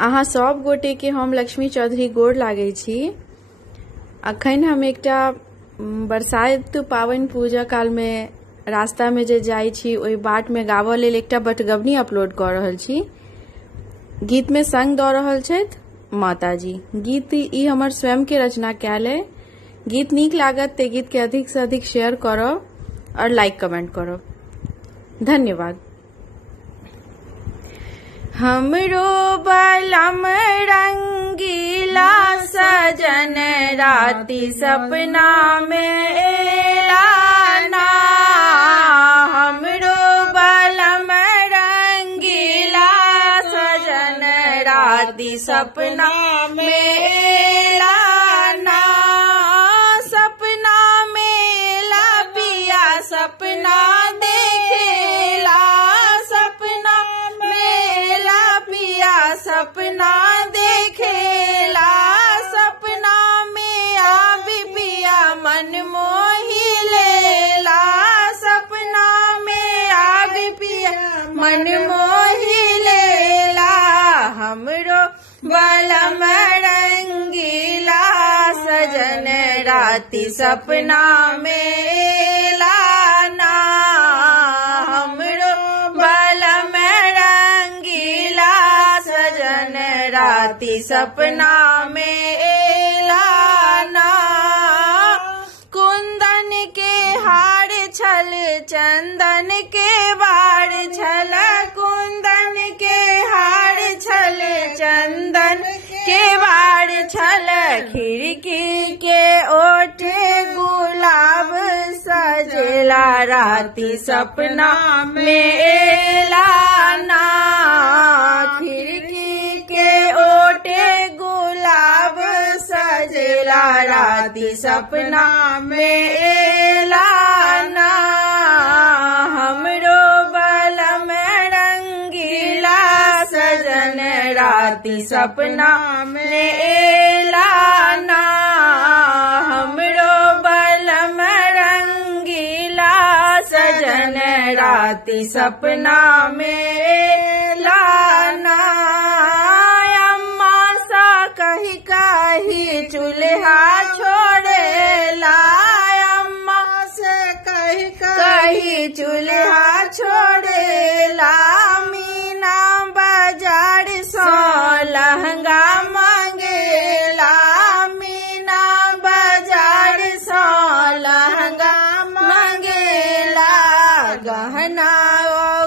अहाँ सब गोटे के हम लक्ष्मी चौधरी गोर लागै छी। अखन हम एकटा बरसात पावनि पूजा काल में रास्ता में जे जाइ छी ओहि बाट में गावऽ लेल एकटा बटगबनी अपलोड कर रहल छी। गीत में संग दऽ रहल छथि माताजी। गीत ई हमर स्वयं के रचना कैल है। गीत नीक लागत ते गीत के अधिक से अधिक शेयर करब और लाइक कमेंट करब। धन्यवाद। हमरो बलम रंगीला सजन राति सपना में एला ना। हमरो बलम रंगीला सजन राति सपना में एला ना। सपना में एला पिया सपना देखेला। सपना सपना देखेला। सपना में आबी पिया मन मोही लेला। सपना में आबी पिया मन मोही लेला। हमरो बलम रंगीला सजन राति सपना में एला ना। हमरो बलम राति सपना में एला ना। कुंदन के हार छल चंदन के बार छल। कुंदन के हार छल चंदन के बार छल। खिड़की के ओठे गुलाब सजेला राति सपना में एला ना। खिड़की के ओटे गुलाब सजेला राति सपना में एला ना। हमरो बलम रंगीला सजन राति सपना में एला ना। हमरो बलम रंगीला सजन राति सपना में एला ना। कही कही चूल्हा छोड़ेला। अम्मा से कही कही चूल्हा छोड़ेला। मीना बाजार सो लहंगा मांगेला। मीना बाजार सो लहंगा मांगेला। गहना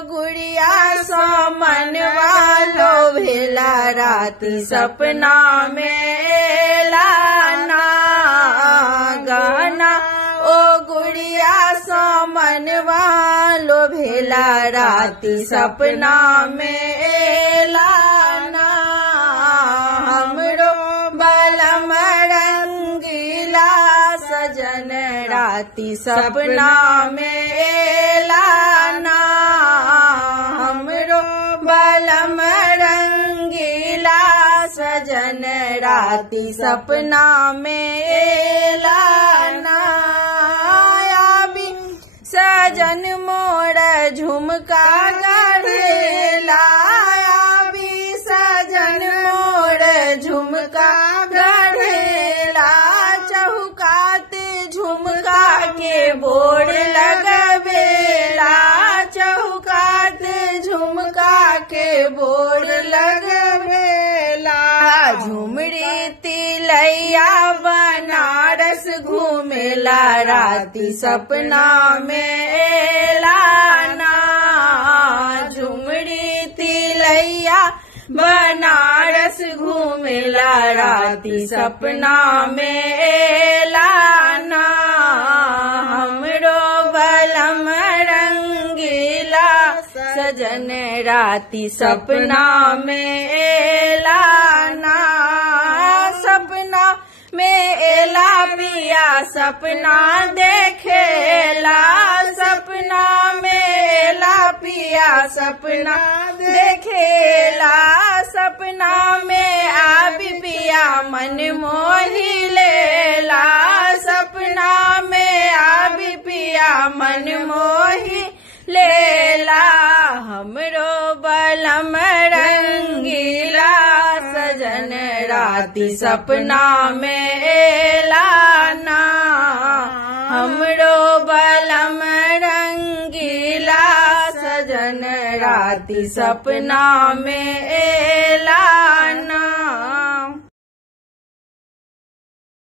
गुड़िया सो मनवा लोभेला राति सपना में एला ना। गाना ओ गुड़िया सो मनवा लोभेला राति सपना में एला ना। हमरो बलम रंगीला सजन राति सपना में एला ना। हमरो बलम रंगीला सजन राति सपना में एला ना। आबी सजन मोर झुमका गढ़ेला। आबी सजन मोर झुमका गढ़ेला। चहुकात झुमका के बोर्ड लगबेला। चहुकात झुमका के बोर्ड लगबेला। झुमरी तिलैया बनारस घूमेला राति सपना में एला ना। झुमरी तिलैया बनारस घूमेला राति सपना में एला ना। हमरो बलम रंगीला सजन राति सपना में एला ना। सपना में एला पिया सपना देखेला। सपना में एला पिया सपना देखेला। सपना में आबी पिया मन मोही लेला। सपना में आबी पिया मन मोही लेला। हमरो बलम रंगीला राती सपना में एलाना, हमरो बलम रंगीला सजन राती सपना में